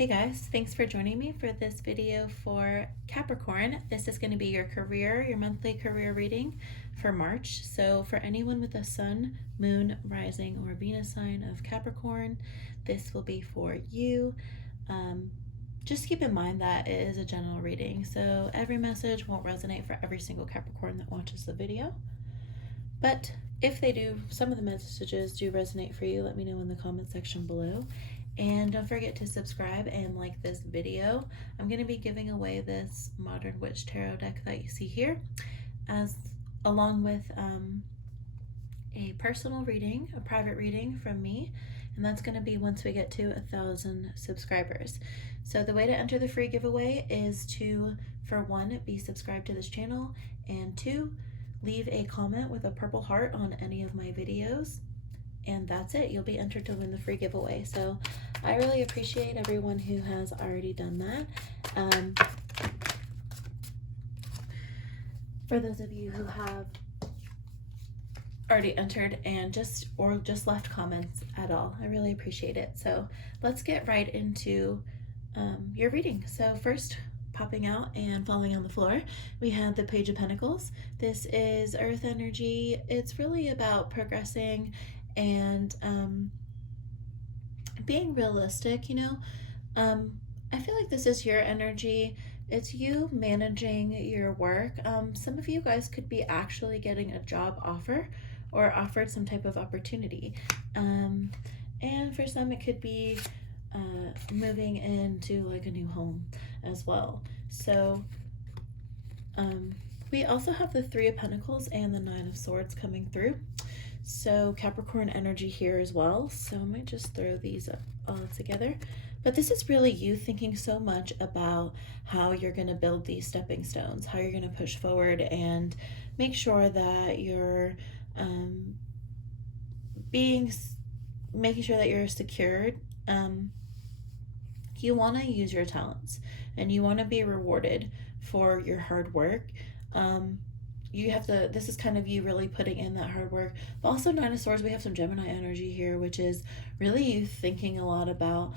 Hey guys, thanks for joining me for this video for Capricorn. This is going to be your monthly career reading for March. So for anyone with a sun, moon, rising, or Venus sign of Capricorn, this will be for you. Just keep in mind that it is a general reading, so every message won't resonate for every single Capricorn that watches the video. But if they do, some of the messages do resonate for you, let me know in the comment section below. And don't forget to subscribe and like this video. I'm going to be giving away this Modern Witch Tarot deck that you see here, along with a personal reading, a private reading from me, and that's going to be once we get to 1,000 subscribers. So the way to enter the free giveaway is to, for one, be subscribed to this channel, and two, leave a comment with a purple heart on any of my videos, and that's it. You'll be entered to win the free giveaway. So I really appreciate everyone who has already done that. For those of you who have already entered and just left comments at all, I really appreciate it. So let's get right into your reading. So first, popping out and falling on the floor, we have the Page of Pentacles. This is earth energy. It's really about progressing and being realistic, I feel like this is your energy. It's you managing your work. Some of you guys could be actually getting a job offer or offered some type of opportunity. And for some, it could be moving into like a new home as well. So we also have the Three of Pentacles and the Nine of Swords coming through. So Capricorn energy here as well. So I might just throw these up all together. But this is really you thinking so much about how you're going to build these stepping stones, how you're going to push forward and make sure that you're making sure that you're secured. You want to use your talents and you want to be rewarded for your hard work. This is kind of you really putting in that hard work. But also Nine of Swords, we have some Gemini energy here, which is really you thinking a lot about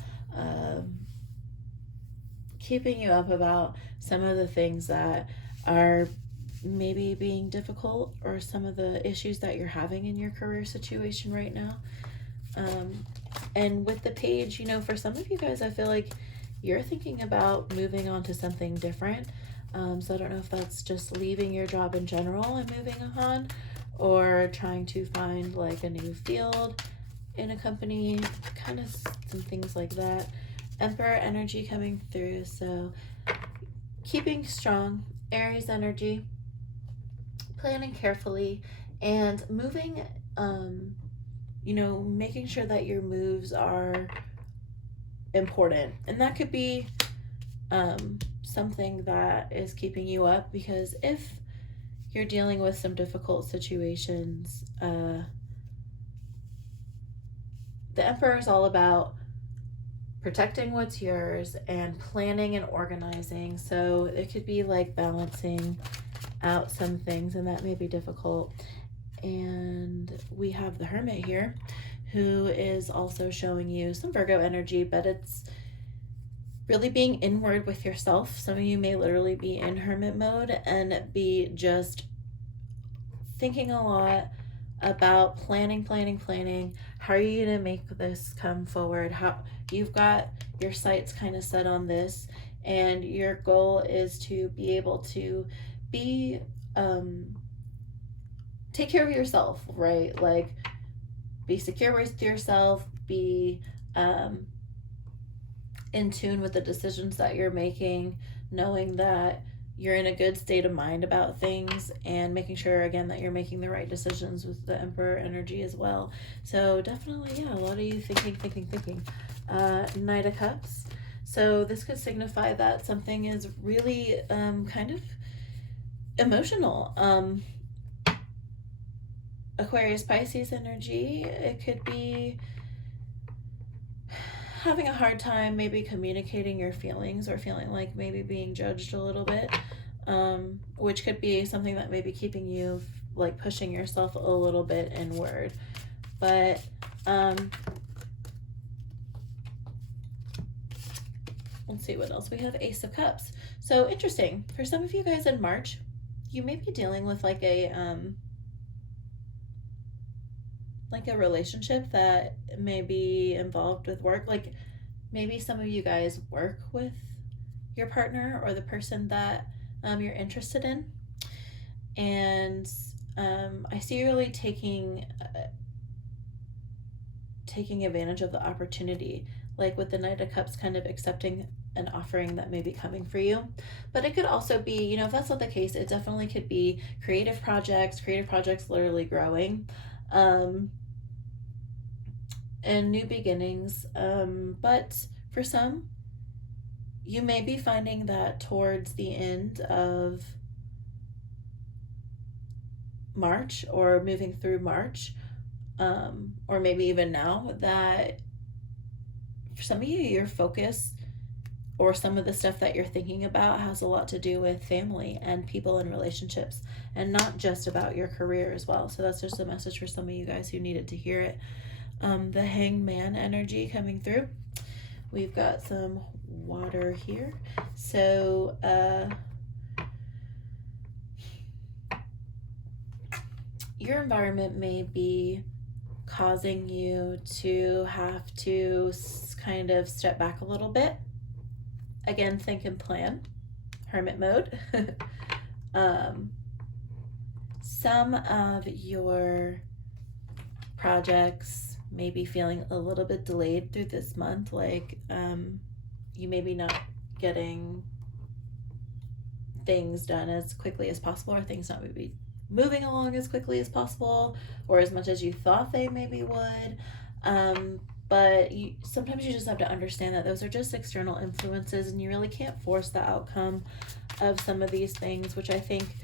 keeping you up about some of the things that are maybe being difficult or some of the issues that you're having in your career situation right now. And with the Page, for some of you guys, I feel like you're thinking about moving on to something different. So I don't know if that's just leaving your job in general and moving on, or trying to find like a new field in a company, kind of some things like that. Emperor energy coming through, so keeping strong. Aries energy, planning carefully and moving, making sure that your moves are important. And that could be something that is keeping you up, because if you're dealing with some difficult situations, the Emperor is all about protecting what's yours and planning and organizing. So it could be like balancing out some things, and that may be difficult. And we have the Hermit here, who is also showing you some Virgo energy, but it's really being inward with yourself. Some of you may literally be in hermit mode and be just thinking a lot about planning. How are you going to make this come forward? How you've got your sights kind of set on this, and your goal is to be able to be take care of yourself, right? Like be secure with yourself, be in tune with the decisions that you're making, knowing that you're in a good state of mind about things, and making sure again that you're making the right decisions with the Emperor energy as well. So definitely, yeah, a lot of you thinking. Knight of Cups. So this could signify that something is really kind of emotional. Aquarius Pisces energy, it could be having a hard time maybe communicating your feelings, or feeling like maybe being judged a little bit, which could be something that may be keeping you like pushing yourself a little bit inward. But Let's see what else we have. Ace of Cups. So interesting. For some of you guys in March, you may be dealing with like a relationship that may be involved with work. Like maybe some of you guys work with your partner or the person that you're interested in, and I see you really taking advantage of the opportunity, like with the Knight of Cups, kind of accepting an offering that may be coming for you. But it could also be, you know, if that's not the case, it definitely could be creative projects literally growing, and new beginnings. But for some, you may be finding that towards the end of March or moving through March, or maybe even now, that for some of you, your focus or some of the stuff that you're thinking about has a lot to do with family and people and relationships, and not just about your career as well. So that's just a message for some of you guys who needed to hear it. The Hangman energy coming through. We've got some water here. So your environment may be causing you to have to kind of step back a little bit. Again, think and plan. Hermit mode. Some of your projects may be feeling a little bit delayed through this month. Like you may be not getting things done as quickly as possible, or things not maybe moving along as quickly as possible, or as much as you thought they maybe would. But sometimes you just have to understand that those are just external influences, and you really can't force the outcome of some of these things, which I think,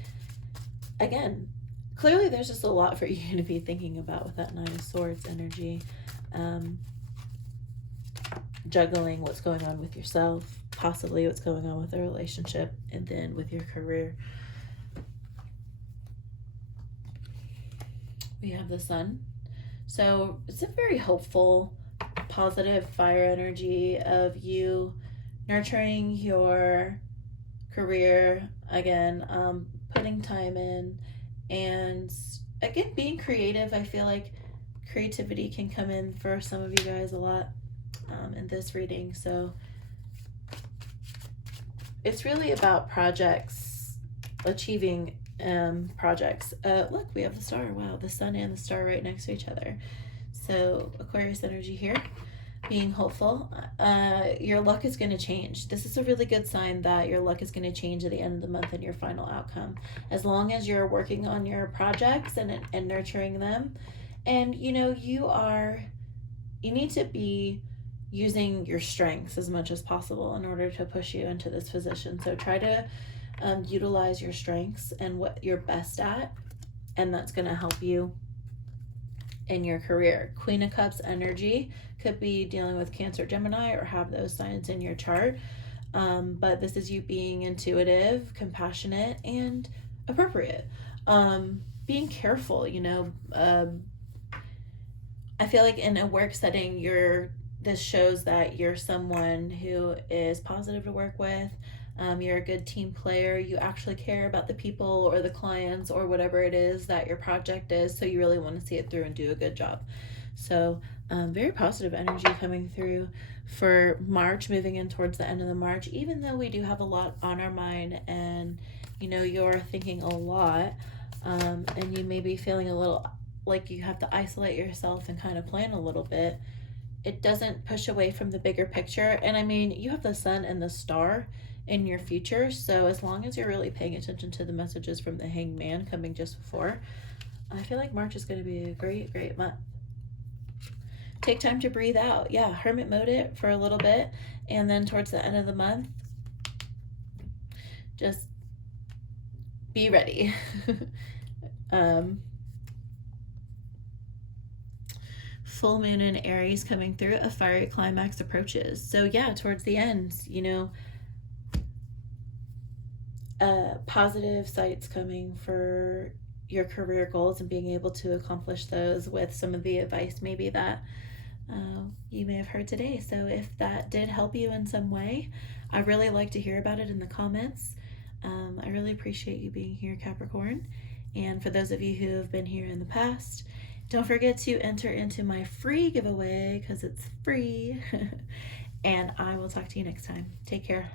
again, clearly there's just a lot for you to be thinking about with that Nine of Swords energy. Juggling what's going on with yourself, possibly what's going on with a relationship, and then with your career. We have the Sun. So it's a very hopeful, positive fire energy of you nurturing your career, again, putting time in, and again, being creative. I feel like creativity can come in for some of you guys a lot in this reading. So it's really about projects, achieving projects. Look, we have the star. Wow, the sun and the star right next to each other. So Aquarius energy here, being hopeful. Your luck is going to change. This is a really good sign that your luck is going to change at the end of the month in your final outcome, as long as you're working on your projects and nurturing them. And you know, you need to be using your strengths as much as possible in order to push you into this position. So try to utilize your strengths and what you're best at, and that's going to help you in your career. Queen of Cups energy could be dealing with Cancer, Gemini, or have those signs in your chart. But this is you being intuitive, compassionate, and appropriate. Being careful, you know. I feel like in a work setting, this shows that you're someone who is positive to work with. You're a good team player. You actually care about the people or the clients or whatever it is that your project is. So you really want to see it through and do a good job. So very positive energy coming through for March, moving in towards the end of the March, even though we do have a lot on our mind, and you know, you're thinking a lot, and you may be feeling a little like you have to isolate yourself and kind of plan a little bit. It doesn't push away from the bigger picture. And I mean, you have the sun and the star in your future, so as long as you're really paying attention to the messages from the Hangman coming just before, I feel like March is going to be a great month. Take time to breathe out. Yeah, hermit mode it for a little bit, and then towards the end of the month, just be ready. Full moon in Aries coming through, a fiery climax approaches. So yeah, towards the end, you know, positive sights coming for your career goals and being able to accomplish those with some of the advice maybe that you may have heard today. So if that did help you in some way, I really like to hear about it in the comments. I really appreciate you being here, Capricorn. And for those of you who have been here in the past, don't forget to enter into my free giveaway because it's free. And I will talk to you next time. Take care.